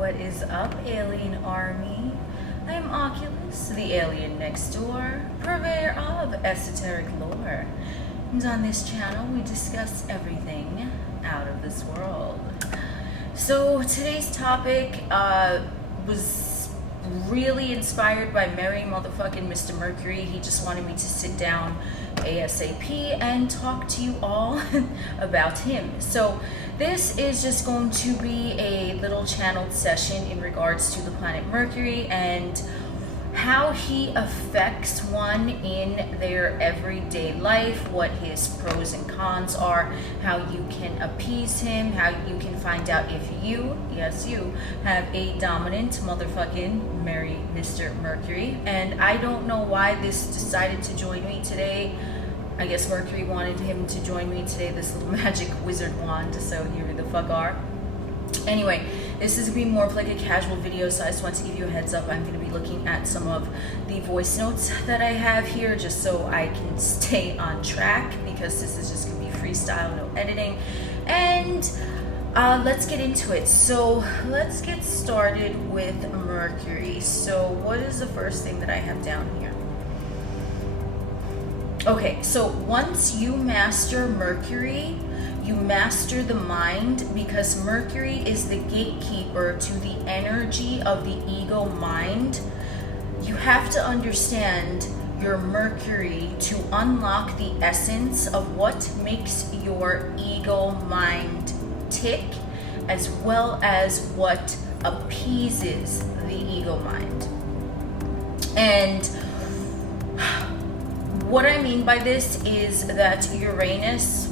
What is up, alienARMy? I am Oculus, the alien next door, purveyor of esoteric lore. And on this channel, we discuss everything out of this world. So today's topic was really inspired by Merry MF Mercury. He just wanted me to sit down ASAP and talk to you all about him. So this is just going to be a little channeled session in regards to the planet Mercury and how he affects one in their everyday life, what his pros and cons are, how you can appease him, how you can find out if you, yes you, have a dominant Merry MF Mercury. And I don't know why this decided to join me today. I guess Mercury wanted him to join me today, this little magic wizard wand, so here we the fuck are. Anyway, this is going to be more of like a casual video, so I just want to give you a heads up. I'm going to be looking at some of the voice notes that I have here just so I can stay on track, because this is just going to be freestyle, no editing. And let's get into it. So let's get started with Mercury. So what is the first thing that I have down here? Okay, so once you master Mercury, you master the mind, because Mercury is the gatekeeper to the energy of the ego mind. You have to understand your Mercury to unlock the essence of what makes your ego mind tick, as well as what appeases the ego mind. And what I mean by this is that Uranus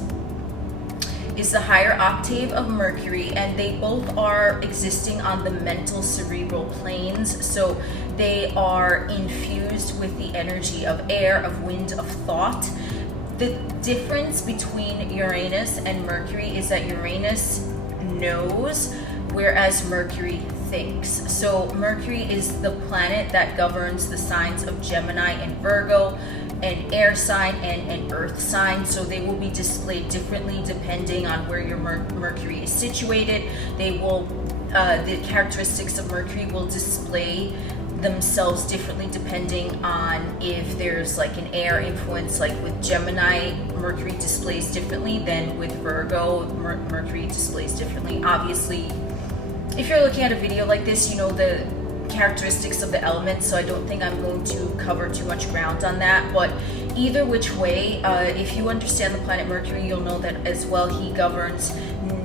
is the higher octave of Mercury, and they both are existing on the mental cerebral planes. So they are infused with the energy of air, of wind, of thought. The difference between Uranus and Mercury is that Uranus knows, whereas Mercury thinks. So Mercury is the planet that governs the signs of Gemini and Virgo, an air sign and an earth sign. So they will be displayed differently depending on where your Mercury is situated. They will, the characteristics of Mercury will display themselves differently depending on if there's like an air influence. Like with Gemini, Mercury displays differently than with Virgo, Mercury displays differently. Obviously, if you're looking at a video like this, you know the characteristics of the elements, so I don't think I'm going to cover too much ground on that. But either which way, if you understand the planet Mercury, you'll know that as well he governs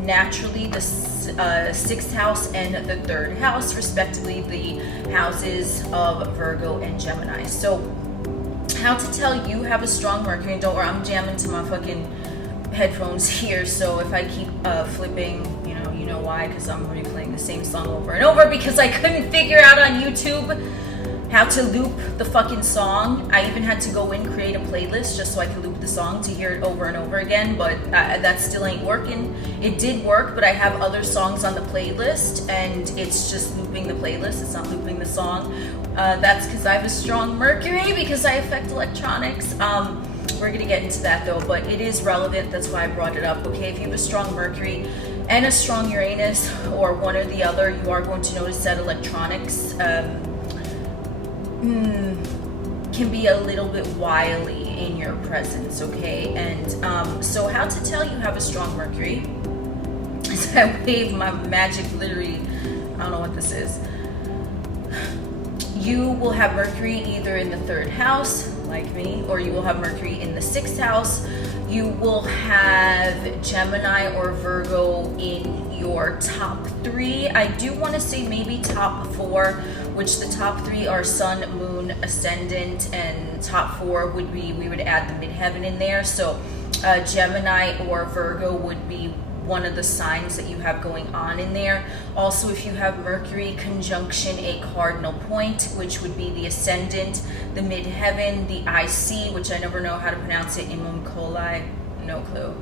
naturally the 6th house and the 3rd house, respectively, the houses of Virgo and Gemini. So how to tell you have a strong Mercury, and don't worry, I'm jamming to my fucking headphones here, so if I keep flipping, you know why, because I'm replaying the same song over and over because I couldn't figure out on YouTube how to loop the fucking song. I even had to go in, create a playlist just so I could loop the song to hear it over and over again, but that still ain't working. It did work, but I have other songs on the playlist and it's just looping the playlist, it's not looping the song. That's because I have a strong Mercury, because I affect electronics. We're gonna get into that though, but it is relevant, that's why I brought it up. Okay, if you have a strong Mercury and a strong Uranus, or one or the other, you are going to notice that electronics can be a little bit wily in your presence, okay? And so how to tell you have a strong Mercury is I wave my magic glittery, I don't know what this is. You will have Mercury either in the 3rd house, like me, or you will have Mercury in the 6th house. You will have Gemini or Virgo in your top 3. I do want to say maybe top 4, which the top 3 are Sun, Moon, Ascendant, and top 4 would be, we would add the midheaven in there. So Gemini or Virgo would be one of the signs that you have going on in there. Also, if you have Mercury conjunction a cardinal point, which would be the ascendant, the midheaven, the IC, which I never know how to pronounce it, Imum Coli, no clue,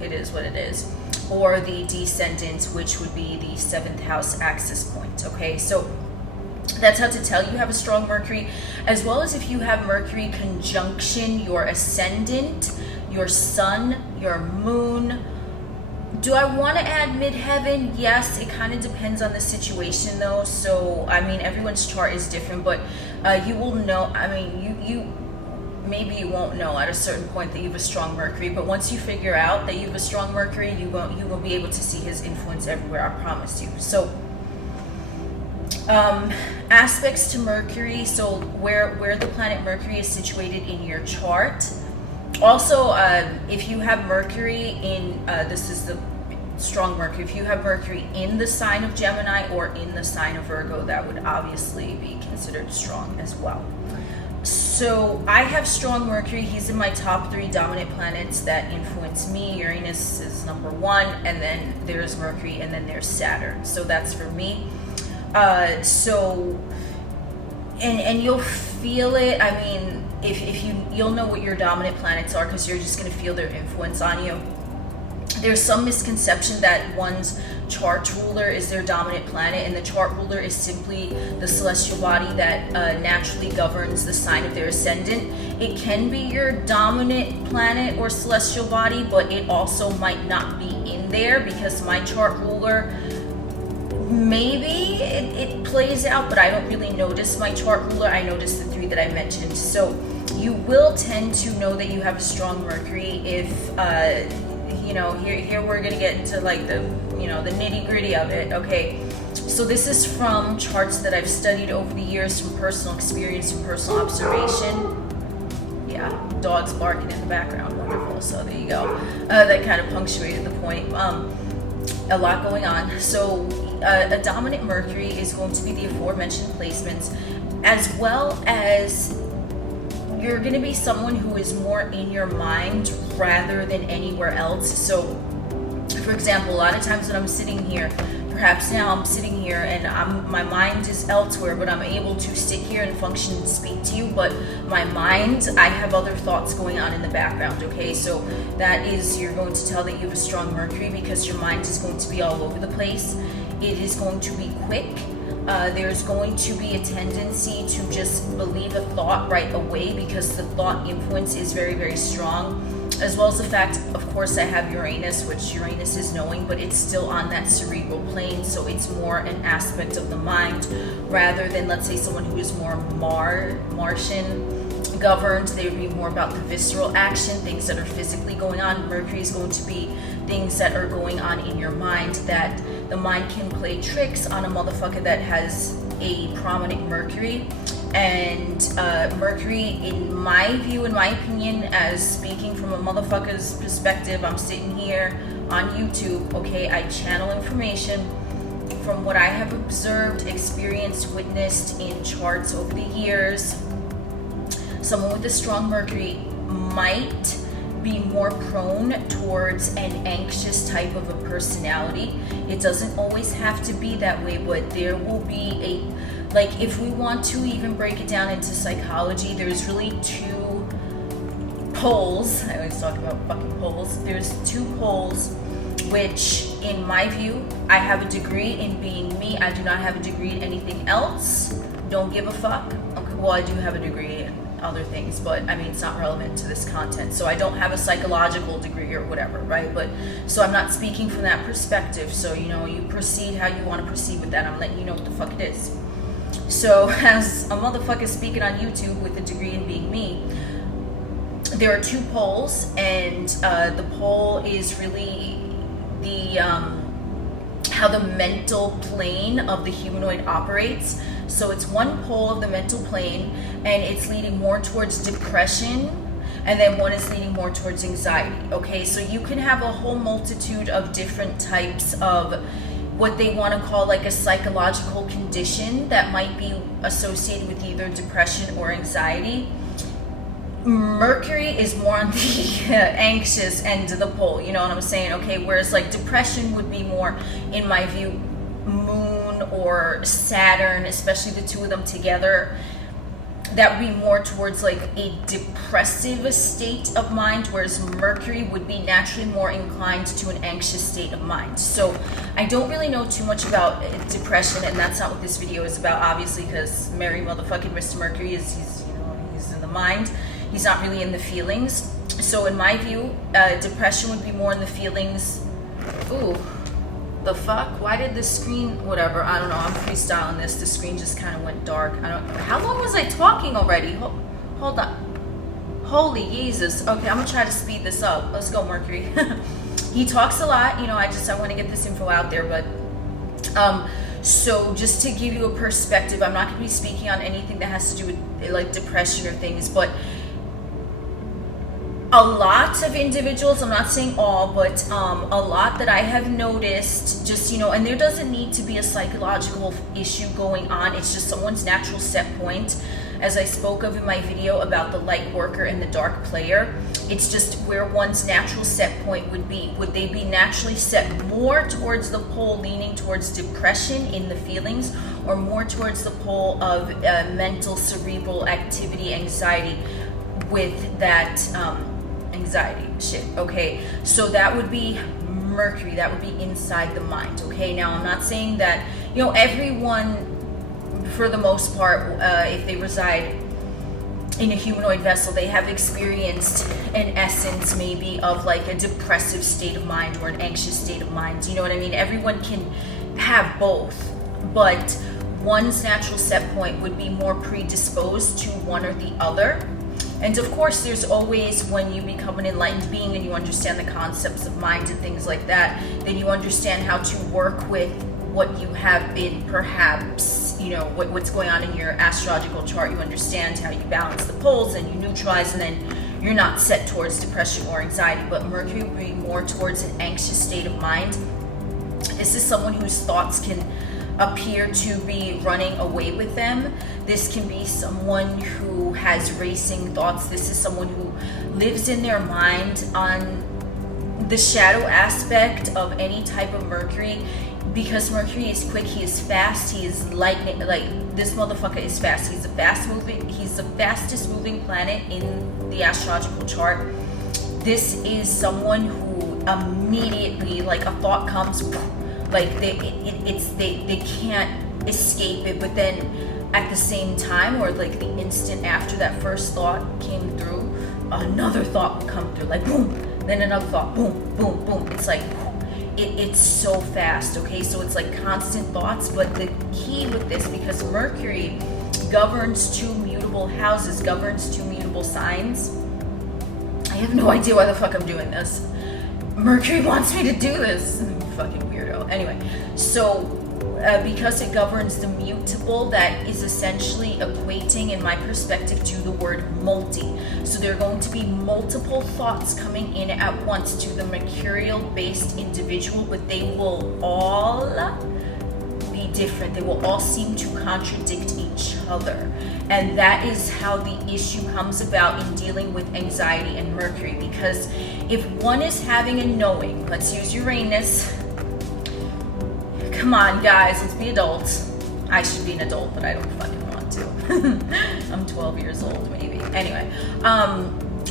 it is what it is, or the descendant, which would be the 7th house axis point. Okay, so that's how to tell you have a strong Mercury, as well as if you have Mercury conjunction your ascendant, your sun, your moon, Do I want to add midheaven? Yes, it kind of depends on the situation though. So, I mean, everyone's chart is different, but you will know, I mean, maybe you won't know at a certain point that you have a strong Mercury, but once you figure out that you have a strong Mercury, you will be able to see his influence everywhere, I promise you. So, aspects to Mercury, so where the planet Mercury is situated in your chart. Also, if you have Mercury in, this is the strong Mercury, if you have Mercury in the sign of Gemini or in the sign of Virgo, that would obviously be considered strong as well. So I have strong Mercury. He's in my top 3 dominant planets that influence me. Uranus is number 1, and then there's Mercury, and then there's Saturn. So that's for me. And you'll feel it. I mean, if you'll know what your dominant planets are, because you're just going to feel their influence on you. There's some misconception that one's chart ruler is their dominant planet, and the chart ruler is simply the celestial body that naturally governs the sign of their ascendant. It can be your dominant planet or celestial body, but it also might not be in there, because my chart ruler, maybe it plays out, but I don't really notice my chart ruler. I notice the 3 that I mentioned. So you will tend to know that you have a strong Mercury if you know, here we're gonna get into like the, you know, the nitty gritty of it. Okay, so this is from charts that I've studied over the years, from personal experience and personal observation. Yeah, dogs barking in the background, wonderful. So there you go. That kind of punctuated the point. A lot going on. So a dominant Mercury is going to be the aforementioned placements, as well as you're going to be someone who is more in your mind rather than anywhere else. So, for example, a lot of times when I'm sitting here, perhaps now I'm sitting here and my mind is elsewhere, but I'm able to sit here and function and speak to you, but my mind, I have other thoughts going on in the background, okay? So that is, you're going to tell that you have a strong Mercury, because your mind is going to be all over the place. It is going to be quick. There's going to be a tendency to just believe a thought right away, because the thought influence is very, very strong, as well as the fact, of course, I have Uranus, which Uranus is knowing, but it's still on that cerebral plane, so it's more an aspect of the mind rather than, let's say, someone who is more Martian governed. They would be more about the visceral action, things that are physically going on. Mercury is going to be things that are going on in your mind, that the mind can play tricks on a motherfucker that has a prominent Mercury. And Mercury, in my view, in my opinion, as speaking from a motherfucker's perspective, I'm sitting here on YouTube, okay, I channel information from what I have observed, experienced, witnessed in charts over the years. Someone with a strong Mercury might be more prone towards an anxious type of a personality. It doesn't always have to be that way, but there will be a, like, if we want to even break it down into psychology, there's really 2 poles. I always talk about fucking poles. There's 2 poles, which in my view, I have a degree in being me. I do not have a degree in anything else. Don't give a fuck. Okay, well, I do have a degree in other things, but I mean, it's not relevant to this content. So I don't have a psychological degree or whatever, right? But so I'm not speaking from that perspective. So, you know, you proceed how you want to proceed with that. I'm letting you know what the fuck it is. So as a motherfucker speaking on YouTube with a degree in being me, there are 2 poles, and the pole is really the how the mental plane of the humanoid operates. So it's one pole of the mental plane, and it's leading more towards depression, and then one is leading more towards anxiety. Okay, so you can have a whole multitude of different types of what they want to call like a psychological condition that might be associated with either depression or anxiety. Mercury is more on the anxious end of the pole, you know what I'm saying? Okay, whereas like depression would be more, in my view, Moon or Saturn, especially the 2 of them together. That would be more towards like a depressive state of mind, whereas Mercury would be naturally more inclined to an anxious state of mind. So I don't really know too much about depression, and that's not what this video is about, obviously, because Merry motherfucking MisteR Mercury he's in the mind. He's not really in the feelings. So in my view, depression would be more in the feelings Ooh, the fuck? Why did the screen, whatever, I don't know, I'm freestyling this. The screen just kind of went dark. I don't, how long was I talking already? Hold on. Holy Jesus. Okay, I'm gonna try to speed this up. Let's go, Mercury. He talks a lot, you know, I want to get this info out there, but so just to give you a perspective, I'm not going to be speaking on anything that has to do with like depression or things, but a lot of individuals, I'm not saying all, but a lot that I have noticed, just, you know, and there doesn't need to be a psychological issue going on, it's just someone's natural set point. As I spoke of in my video about the light worker and the dark player, it's just where one's natural set point would be. Would they be naturally set more towards the pole leaning towards depression in the feelings, or more towards the pole of mental cerebral activity, anxiety with that anxiety shit? Okay, so that would be Mercury, that would be inside the mind. Okay, now I'm not saying that, you know, everyone for the most part, if they reside in a humanoid vessel, they have experienced an essence maybe of like a depressive state of mind or an anxious state of mind. You know what I mean? Everyone can have both, but one's natural set point would be more predisposed to one or the other. And of course, there's always, when you become an enlightened being and you understand the concepts of mind and things like that, then you understand how to work with what you have been, perhaps, you know, what's going on in your astrological chart. You understand how you balance the poles and you neutralize, and then you're not set towards depression or anxiety. But Mercury would be more towards an anxious state of mind. This is someone whose thoughts can appear to be running away with them. This can be someone who has racing thoughts. This is someone who lives in their mind. On the shadow aspect of any type of Mercury, because Mercury is quick, he is fast, he is lightning, like this motherfucker is fast. He's the fastest moving planet in the astrological chart. This is someone who immediately, like a thought comes, like they can't escape it, but then at the same time, or like the instant after that first thought came through, another thought will come through, like boom, then another thought, boom, boom, boom. It's like it's so fast. Okay, so it's like constant thoughts. But the key with this, because Mercury governs two mutable houses, governs two mutable signs, I have no idea why the fuck I'm doing this. Mercury wants me to do this. Fucking weirdo. Anyway, so because it governs the mutable, that is essentially equating, in my perspective, to the word multi. So there are going to be multiple thoughts coming in at once to the mercurial-based individual, but they will all be different. They will all seem to contradict each other. And that is how the issue comes about in dealing with anxiety and Mercury. Because if one is having a knowing, let's use Uranus. Come on, guys, let's be adults. I should be an adult, but I don't fucking want to. I'm 12 years old, maybe. Anyway,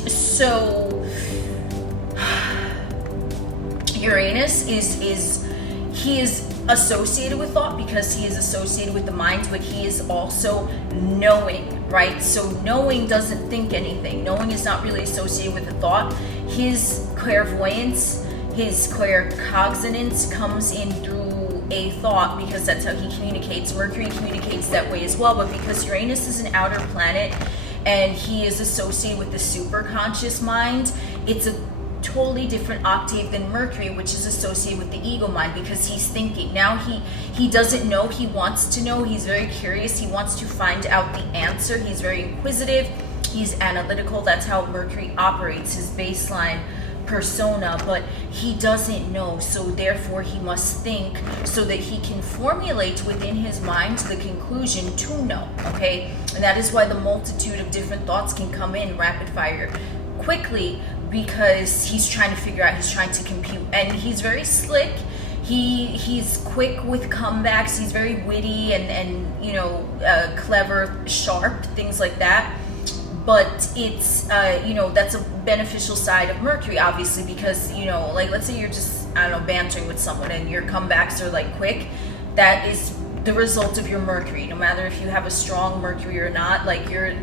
so Uranus is associated with thought because he is associated with the mind, but he is also knowing, right? So knowing doesn't think anything. Knowing is not really associated with the thought. His clairvoyance, his claircognizance comes in through a thought, because that's how he communicates. Mercury communicates that way as well, but because Uranus is an outer planet and he is associated with the superconscious mind, it's a totally different octave than Mercury, which is associated with the ego mind, because he's thinking. Now he doesn't know, he wants to know, he's very curious, he wants to find out the answer, he's very inquisitive, he's analytical. That's how Mercury operates, his baseline persona, but he doesn't know, so therefore he must think so that he can formulate within his mind the conclusion to know. Okay, and that is why the multitude of different thoughts can come in rapid fire quickly, because he's trying to figure out, he's trying to compute, and he's very slick. He's quick with comebacks, he's very witty and you know, clever, sharp, things like that. But it's you know, that's a beneficial side of Mercury, obviously, because, you know, like let's say you're just, I don't know, bantering with someone and your comebacks are like quick. That is the result of your Mercury. No matter if you have a strong Mercury or not, like you're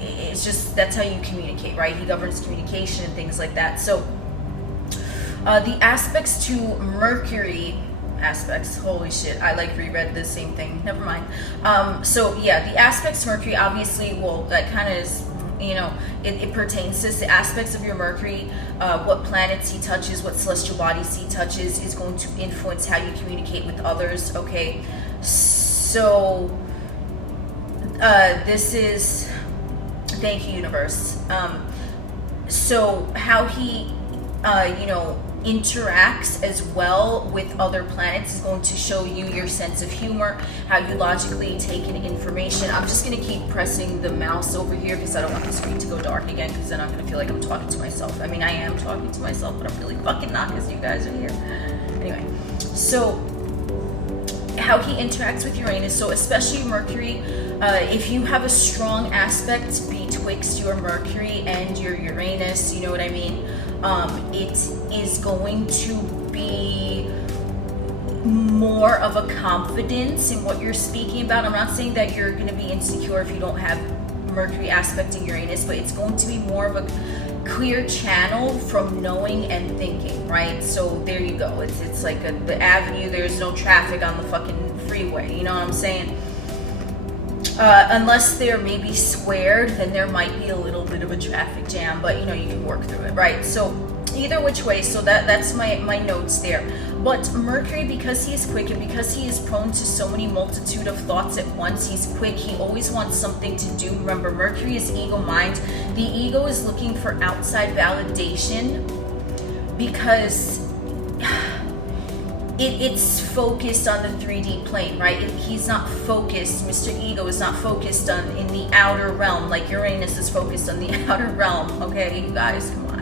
it's just, that's how you communicate, right? He governs communication and things like that. So The aspects to Mercury, holy shit, I like reread the same thing, never mind. So yeah, the aspects to Mercury, obviously, well, that kind of is, you know, it pertains to the aspects of your Mercury, what planets he touches, what celestial bodies he touches is going to influence how you communicate with others, okay? So, this is, thank you, universe. So how he, you know, interacts as well with other planets is going to show you your sense of humor, how you logically take in information. I'm just going to keep pressing the mouse over here because I don't want the screen to go dark again, because then I'm going to feel like I'm talking to myself. I mean, I am talking to myself, but I'm really fucking not, because you guys are here. Anyway, so how he interacts with Uranus, so especially Mercury, if you have a strong aspect betwixt your Mercury and your Uranus, you know what I mean, it is going to be more of a confidence in what you're speaking about. I'm not saying that you're going to be insecure if you don't have Mercury aspecting Uranus, but it's going to be more of a clear channel from knowing and thinking, right? So there you go. It's like the avenue, there's no traffic on the fucking freeway, you know what I'm saying? Unless they're maybe squared, then there might be a little bit of a traffic jam, but you know, you can work through it, right? So either which way, so that's my notes there. But Mercury, because he is quick and because he is prone to so many multitude of thoughts at once, he's quick, he always wants something to do. Remember, Mercury is ego mind. The ego is looking for outside validation because it's focused on the 3D plane, right? He's not focused, Mr. Ego is not focused on in the outer realm like Uranus is focused on the outer realm, okay? You guys, come on.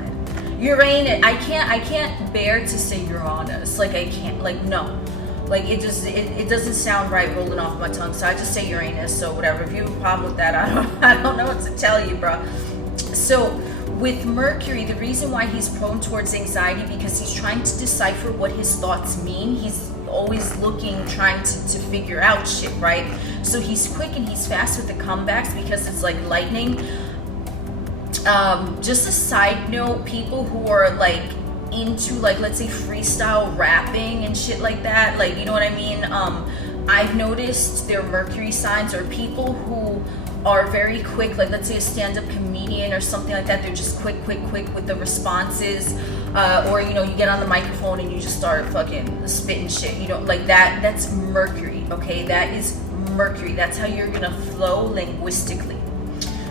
Uranus, I can't bear to say Uranus, like I can't, like no. Like it doesn't sound right rolling off my tongue, so I just say Uranus, so whatever. If you have a problem with that, I don't know what to tell you, bro. So, with Mercury, the reason why he's prone towards anxiety, because he's trying to decipher what his thoughts mean. He's always looking, trying to figure out shit, right? So he's quick and he's fast with the comebacks because it's like lightning. Just a side note, people who are like into like, let's say freestyle rapping and shit like that, like, you know what I mean? I've noticed their Mercury signs are people who are very quick, like let's say a stand-up comedian or something like that. They're just quick with the responses, or you know, you get on the microphone and you just start fucking spitting shit, you know, like that's Mercury, okay? That is Mercury. That's how you're gonna flow linguistically.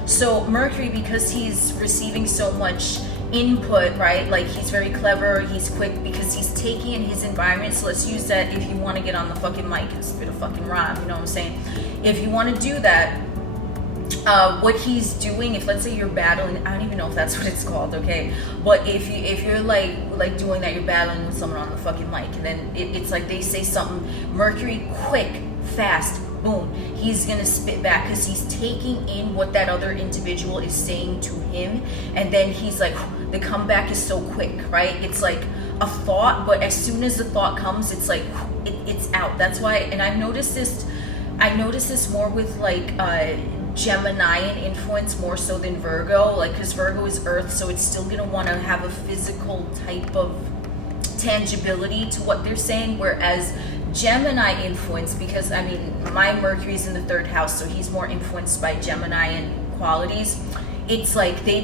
So Mercury, because he's receiving so much input, right, like he's very clever, he's quick because he's taking in his environment. So let's use that if you want to get on the fucking mic and spit a fucking rhyme, you know what I'm saying? If you want to do that, what he's doing, if let's say you're battling, I don't even know if that's what it's called, okay, but if you're like doing that, you're battling with someone on the fucking mic, and then it's like they say something, Mercury, quick, fast, boom, he's gonna spit back because he's taking in what that other individual is saying to him, and then he's like, the comeback is so quick, right? It's like a thought, but as soon as the thought comes, it's like it's out. That's why, and I noticed this more with like Geminian influence more so than Virgo, like because Virgo is Earth, so it's still gonna want to have a physical type of tangibility to what they're saying, whereas Gemini influence, because I mean my Mercury's in the 3rd house, so he's more influenced by Geminian qualities. It's like they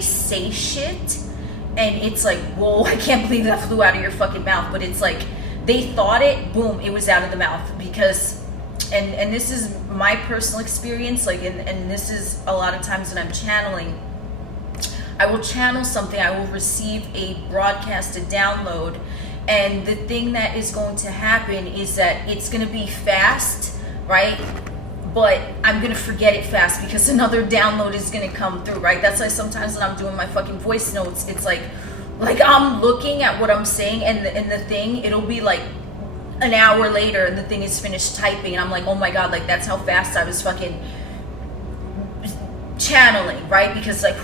say shit and it's like, whoa, I can't believe that flew out of your fucking mouth, but it's like they thought it, boom, it was out of the mouth. Because and this is my personal experience, like, and this is a lot of times when I'm channeling, I will channel something, I will receive a broadcast, a download, and the thing that is going to happen is that it's going to be fast, right? But I'm going to forget it fast because another download is going to come through, right? That's why sometimes when I'm doing my fucking voice notes, it's like I'm looking at what I'm saying, and the thing, it'll be like an hour later and the thing is finished typing, and I'm like, oh my god, like that's how fast I was fucking channeling, right? Because like,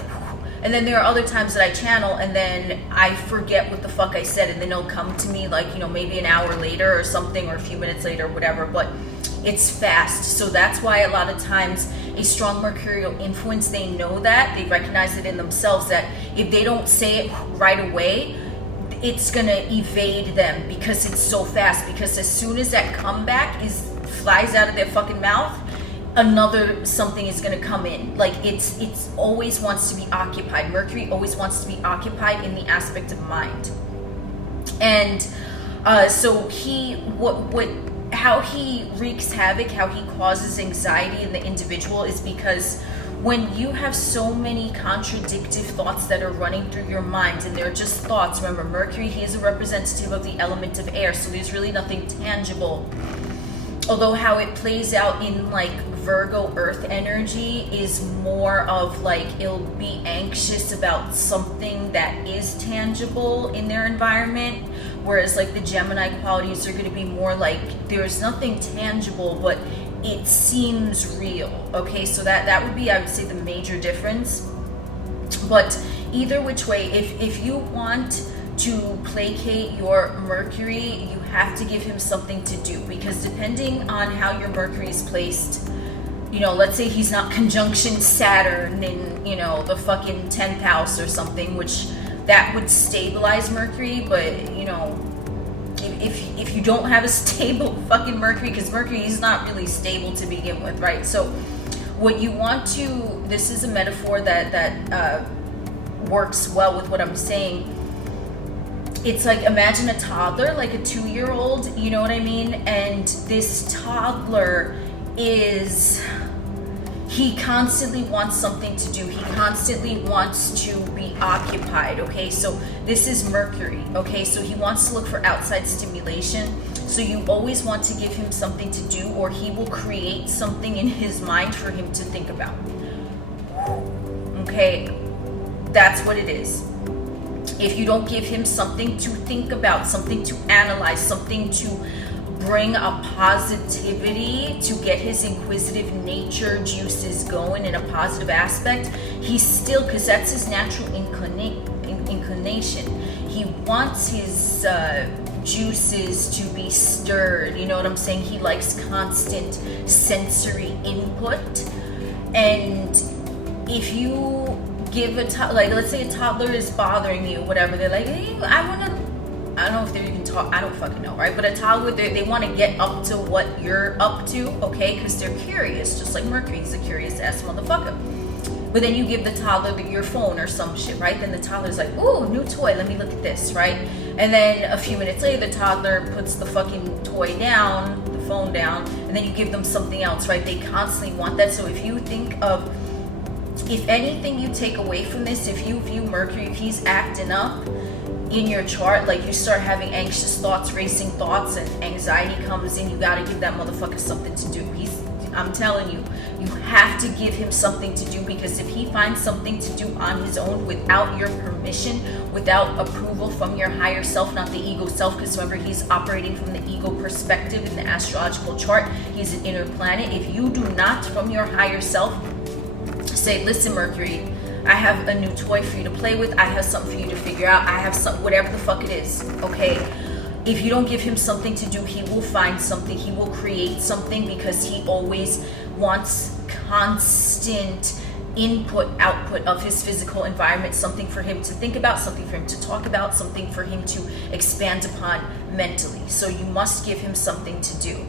and then there are other times that I channel and then I forget what the fuck I said, and then it'll come to me like, you know, maybe an hour later or something, or a few minutes later or whatever, but it's fast. So that's why a lot of times a strong mercurial influence, they know that, they recognize it in themselves, that if they don't say it right away, it's gonna evade them because it's so fast. Because as soon as that comeback flies out of their fucking mouth, another something is gonna come in. Like it's always wants to be occupied. Mercury always wants to be occupied in the aspect of mind. And so how he wreaks havoc, how he causes anxiety in the individual is because when you have so many contradictive thoughts that are running through your mind, and they're just thoughts. Remember, Mercury, he is a representative of the element of air, so there's really nothing tangible. Although how it plays out in like Virgo earth energy is more of like, it'll be anxious about something that is tangible in their environment, whereas like the Gemini qualities are going to be more like there's nothing tangible but it seems real. Okay, so that would be, I would say, the major difference. But either which way, if you want to placate your Mercury, you have to give him something to do, because depending on how your Mercury is placed, you know, let's say he's not conjunction Saturn in, you know, the fucking 10th house or something, which that would stabilize Mercury. But, you know, if you don't have a stable fucking Mercury, because Mercury is not really stable to begin with, right? So what you want to, this is a metaphor that works well with what I'm saying. It's like, imagine a toddler, like a 2-year-old, you know what I mean? And this toddler he constantly wants something to do. He constantly wants to be occupied, okay? So this is Mercury, okay? So he wants to look for outside stimulation. So you always want to give him something to do, or he will create something in his mind for him to think about. Okay, that's what it is. If you don't give him something to think about, something to analyze, something to bring a positivity, to get his inquisitive nature juices going in a positive aspect, he's still, because that's his natural inclination. He wants his juices to be stirred, you know what I'm saying? He likes constant sensory input. And if you give like, let's say a toddler is bothering you, whatever, they're like, hey, I don't know if they even talk, I don't fucking know, right? But a toddler, they want to get up to what you're up to, okay? Because they're curious, just like Mercury, he's a curious ass motherfucker. But then you give the toddler your phone or some shit, right? Then the toddler's like, ooh, new toy, let me look at this, right? And then a few minutes later, the toddler puts the fucking toy down, the phone down, and then you give them something else, right? They constantly want that. So if you think of, if anything you take away from this, if you view Mercury, if he's acting up in your chart, like you start having anxious thoughts, racing thoughts, and anxiety comes in, you gotta give that motherfucker something to do. I'm telling you, you have to give him something to do, because if he finds something to do on his own without your permission, without approval from your higher self, not the ego self, because remember, he's operating from the ego perspective in the astrological chart. He's an inner planet. If you do not, from your higher self, say, listen, Mercury, I have a new toy for you to play with, I have something for you to figure out, I have some, whatever the fuck it is, okay? If you don't give him something to do, he will find something, he will create something, because he always wants constant input, output of his physical environment, something for him to think about, something for him to talk about, something for him to expand upon mentally. So you must give him something to do.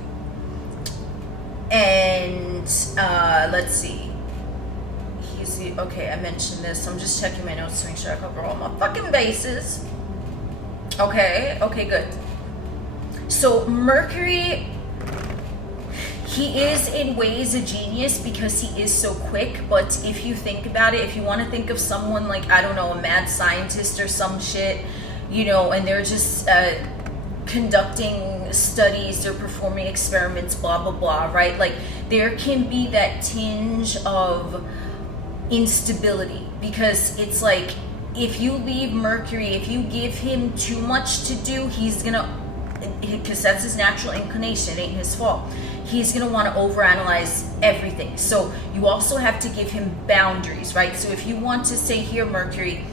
And let's see. Okay, I mentioned this. I'm just checking my notes to make sure I cover all my fucking bases. Okay, good. So Mercury, he is in ways a genius because he is so quick. But if you think about it, if you want to think of someone like, I don't know, a mad scientist or some shit, you know, and they're just conducting studies, they're performing experiments, blah, blah, blah, right? Like, there can be that tinge of instability, because it's like, if you leave Mercury, if you give him too much to do, he's gonna, because that's his natural inclination, it ain't his fault, he's gonna want to overanalyze everything. So you also have to give him boundaries, right? So if you want to say, here, Mercury,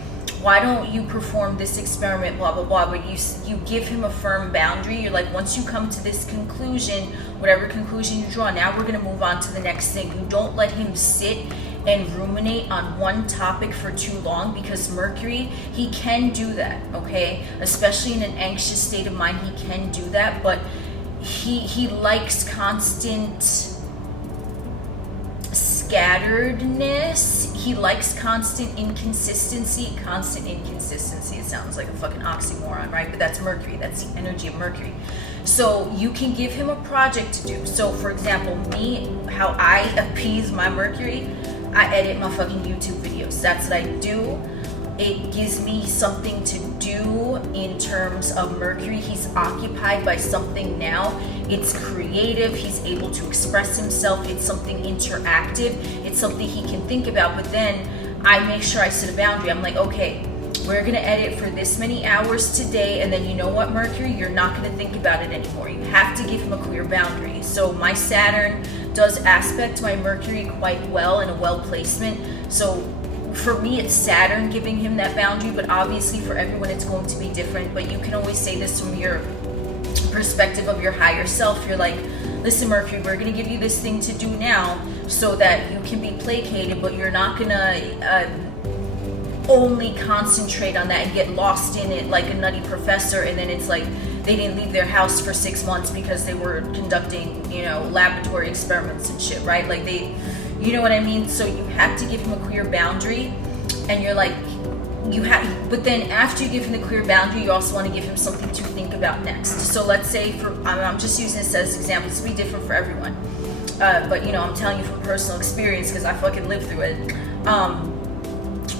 why don't you perform this experiment, blah blah blah. But you give him a firm boundary. You're like, once you come to this conclusion, whatever conclusion you draw, now we're going to move on to the next thing. You don't let him sit and ruminate on one topic for too long, because Mercury, he can do that, okay? Especially in an anxious state of mind, he can do that, but he likes constant scatteredness. He likes constant inconsistency. It sounds like a fucking oxymoron, right? But that's Mercury. That's the energy of Mercury. So you can give him a project to do. So for example, me, how I appease my Mercury, I edit my fucking YouTube videos. That's what I do. It gives me something to do in terms of Mercury. He's occupied by something now. It's creative. He's able to express himself. It's something interactive. It's something he can think about. But then I make sure I set a boundary. I'm like, okay, we're going to edit for this many hours today. And then you know what, Mercury? You're not going to think about it anymore. You have to give him a clear boundary. So my Saturn does aspect my Mercury quite well in a well placement. So for me, it's Saturn giving him that boundary, but obviously for everyone it's going to be different. But you can always say this from your perspective of your higher self. You're like, listen, Mercury, we're going to give you this thing to do now so that you can be placated, but you're not going to only concentrate on that and get lost in it like a nutty professor, and then it's like they didn't leave their house for 6 months because they were conducting, laboratory experiments and shit, right? Like you know what I mean? So you have to give him a clear boundary, and you're like, but then after you give him the clear boundary, you also want to give him something to think about next. So let's say, I'm just using this as examples. This will be different for everyone. But I'm telling you from personal experience because I fucking lived through it.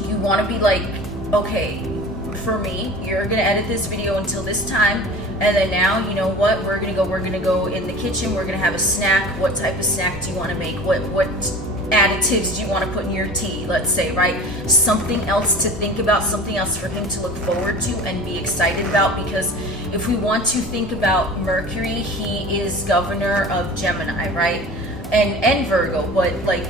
You want to be like, okay, for me, you're going to edit this video until this time. And then now, you know what, we're gonna go in the kitchen, we're gonna have a snack. What type of snack do you want to make? What additives do you want to put in your tea, let's say, right? Something else to think about, something else for him to look forward to and be excited about. Because if we want to think about Mercury, he is governor of Gemini, right? And Virgo, but like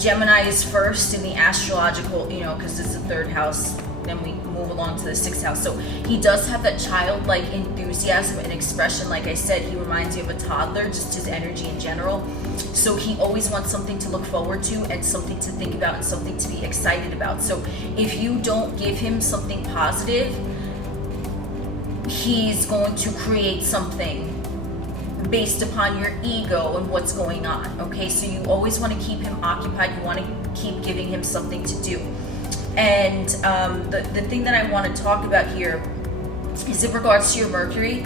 Gemini is first in the astrological, because it's the third house. Then we move along to the 6th house. So he does have that childlike enthusiasm and expression. Like I said, he reminds you of a toddler, just his energy in general. So he always wants something to look forward to and something to think about and something to be excited about. So if you don't give him something positive, he's going to create something based upon your ego and what's going on. Okay, so you always want to keep him occupied. You want to keep giving him something to do. And the thing that I want to talk about here is in regards to your Mercury.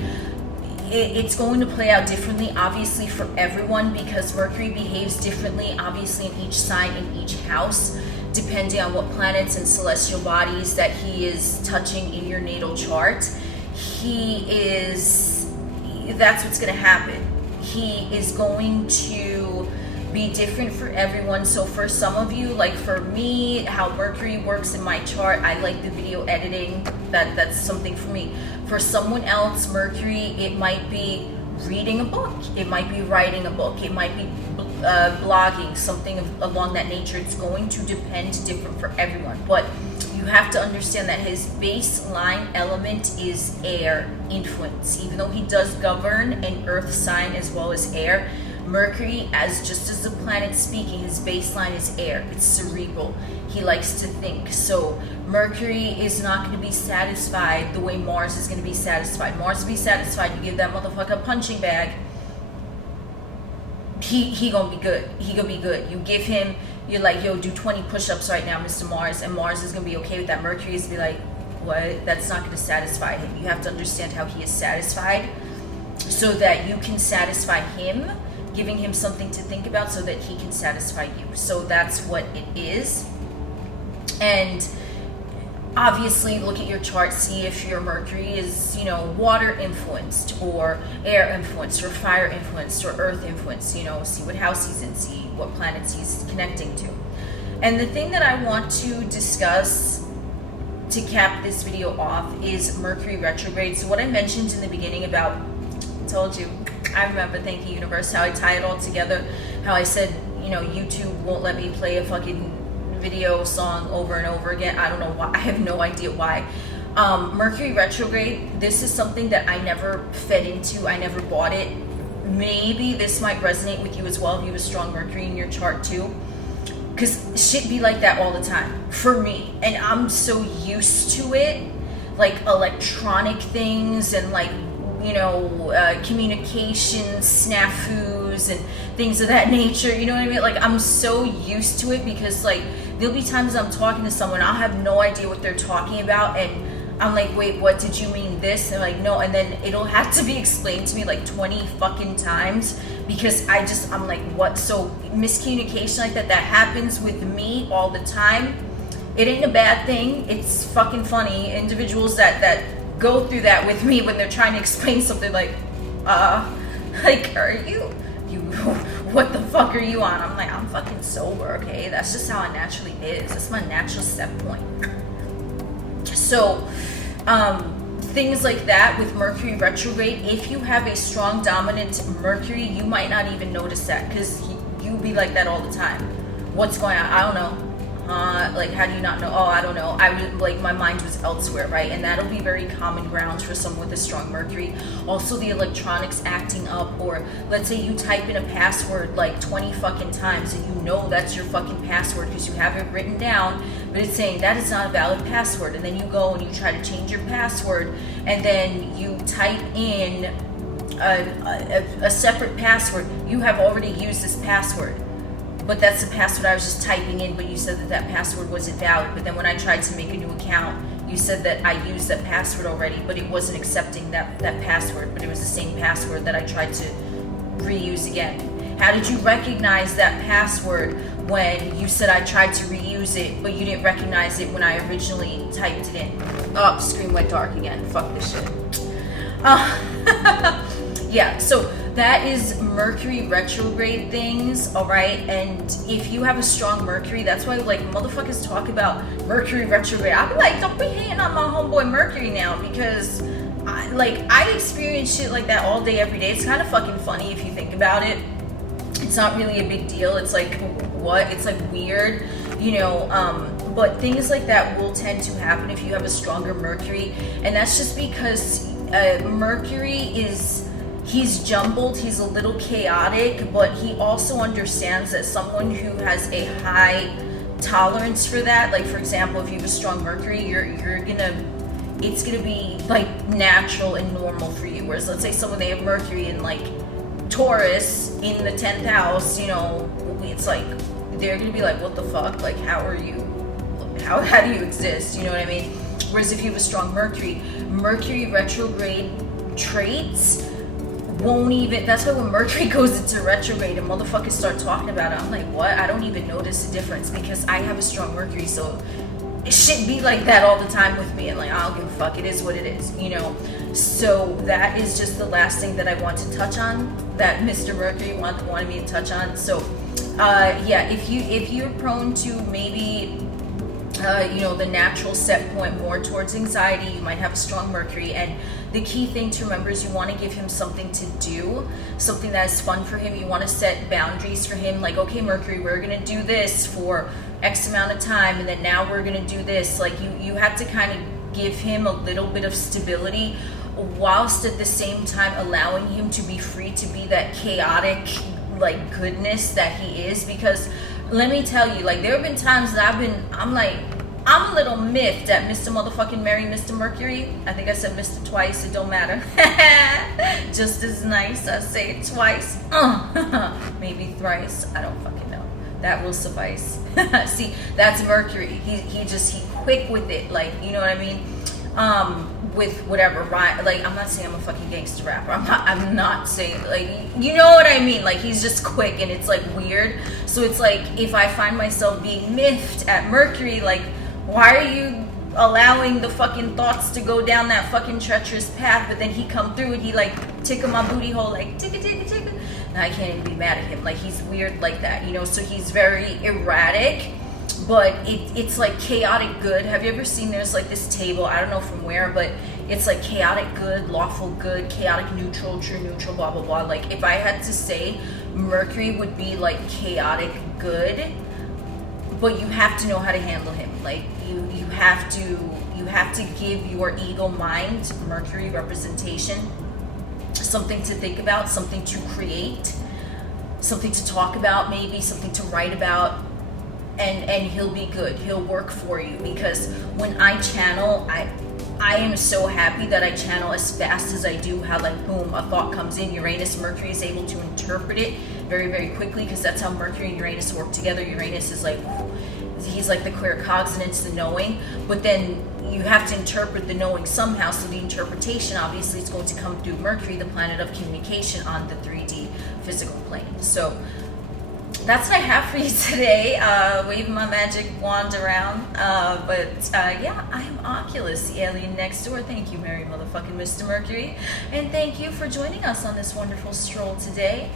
It's going to play out differently, obviously, for everyone, because Mercury behaves differently, obviously, in each sign, in each house, depending on what planets and celestial bodies that he is touching in your natal chart. That's what's going to happen. He is going to be different for everyone. So for some of you, like for me, how Mercury works in my chart, I like the video editing. That's something for me. For someone else, Mercury, it might be reading a book, it might be writing a book, it might be blogging, something along that nature. It's going to depend different for everyone, but you have to understand that his baseline element is air influence. Even though he does govern an earth sign as well as air, Mercury, just as the planet speaking, his baseline is air. It's cerebral. He likes to think. So Mercury is not going to be satisfied the way Mars is going to be satisfied. Mars will be satisfied. You give that motherfucker a punching bag, he gonna be good. He gonna be good. You give him, you're like, yo, do 20 push-ups right now, Mr. Mars, and Mars is gonna be okay with that. Mercury is gonna be like, what? That's not gonna satisfy him. You have to understand how he is satisfied so that you can satisfy him, giving him something to think about so that he can satisfy you. So that's what it is. And obviously look at your chart, see if your Mercury is, water influenced or air influenced or fire influenced or earth influenced, see what house he's in, see what planets he's connecting to. And the thing that I want to discuss to cap this video off is Mercury retrograde. So what I mentioned in the beginning about, I told you, I remember, thank you universe, how I tie it all together, how I said, YouTube won't let me play a fucking video, song over and over again. I don't know why. I have no idea why. Mercury retrograde, this is something that I never fed into. I never bought it. Maybe this might resonate with you as well if you have a strong Mercury in your chart too. Because shit be like that all the time for me. And I'm so used to it. Like electronic things and like, you know, communication snafus and things of that nature. You know what I mean? Like I'm so used to it because like there'll be times I'm talking to someone, I'll have no idea what they're talking about. And I'm like, wait, what did you mean this? And like, no. And then it'll have to be explained to me like 20 fucking times because I'm like, what? So miscommunication like that happens with me all the time. It ain't a bad thing. It's fucking funny. Individuals that go through that with me when they're trying to explain something like, are you, what the fuck are you on? I'm like, I'm fucking sober, okay? That's just how it naturally is. That's my natural set point. So, things like that with Mercury retrograde, if you have a strong dominant Mercury, you might not even notice that because you be like that all the time. What's going on? I don't know. Like, how do you not know? Oh, I don't know. I would like my mind was elsewhere, right? And that'll be very common grounds for someone with a strong Mercury. Also, the electronics acting up, or let's say you type in a password like 20 fucking times, and you know that's your fucking password because you have it written down, but it's saying that is not a valid password. And then you go and you try to change your password, and then you type in a separate password. You have already used this password. But that's the password I was just typing in, but you said that password wasn't valid. But then when I tried to make a new account, you said that I used that password already, but it wasn't accepting that password, but it was the same password that I tried to reuse again. How did you recognize that password when you said I tried to reuse it, but you didn't recognize it when I originally typed it in? Oh, screen went dark again. Fuck this shit. Yeah, so that is Mercury retrograde things, all right? And if you have a strong Mercury, that's why like motherfuckers talk about Mercury retrograde. I'll be like, don't be hating on my homeboy Mercury now because I experience shit like that all day, every day. It's kind of fucking funny if you think about it. It's not really a big deal. It's like, what? It's like weird, you know, but things like that will tend to happen if you have a stronger Mercury. And that's just because Mercury he's jumbled, he's a little chaotic, but he also understands that someone who has a high tolerance for that, like for example, if you have a strong Mercury, it's gonna be like natural and normal for you. Whereas let's say someone, they have Mercury in like Taurus in the 10th house, you know, it's like they're gonna be like, what the fuck? Like, how do you exist? You know what I mean? Whereas if you have a strong Mercury retrograde traits won't even, that's why when Mercury goes into retrograde and motherfuckers start talking about it, I'm like, what? I don't even notice the difference because I have a strong Mercury, so it should be like that all the time with me, and like, I don't give a fuck, it is what it is, you know? So that is just the last thing that I want to touch on, that Mr. Mercury wanted me to touch on. So yeah, if you're prone to maybe you know, the natural set point more towards anxiety, you might have a strong Mercury. And the key thing to remember is you want to give him something to do, something that is fun for him. You want to set boundaries for him, like, okay, Mercury, we're going to do this for X amount of time, and then now we're going to do this. Like, you have to kind of give him a little bit of stability whilst at the same time allowing him to be free to be that chaotic, like, goodness that he is. Because let me tell you, like, there have been times that I'm a little miffed at Mr. motherfucking Merry MF Mercury. I think I said Mr. twice, it don't matter. Just as nice, I say it twice. Maybe thrice, I don't fucking know. That will suffice. See, that's Mercury. He quick with it, like, you know what I mean? With whatever, right? Like, I'm not saying I'm a fucking gangster rapper. I'm not saying, like, you know what I mean? Like, he's just quick and it's like weird. So it's like, if I find myself being miffed at Mercury, like, why are you allowing the fucking thoughts to go down that fucking treacherous path? But then he come through and he like tickle my booty hole, like ticka ticka ticka. And I can't even be mad at him. Like, he's weird like that, you know? So he's very erratic. But it's like chaotic good. Have you ever seen, there's like this table, I don't know from where, but it's like chaotic good, lawful good, chaotic neutral, true neutral, blah, blah, blah. Like, if I had to say, Mercury would be like chaotic good, but you have to know how to handle him. Like you have to give your ego mind, Mercury representation, something to think about, something to create, something to talk about, maybe something to write about, and he'll be good. He'll work for you, because when I channel, I am so happy that I channel as fast as I do. How like boom, a thought comes in, Uranus, Mercury is able to interpret it very, very quickly, because that's how Mercury and Uranus work together. Uranus is like, he's like the claircognizance, the knowing, but then you have to interpret the knowing somehow. So the interpretation obviously is going to come through Mercury, the planet of communication on the 3D physical plane. So that's what I have for you today. Waving my magic wand around. Yeah, I am Oculus, the alien next door. Thank you, Merry motherfucking Mr. Mercury. And thank you for joining us on this wonderful stroll today.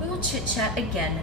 We will chit chat again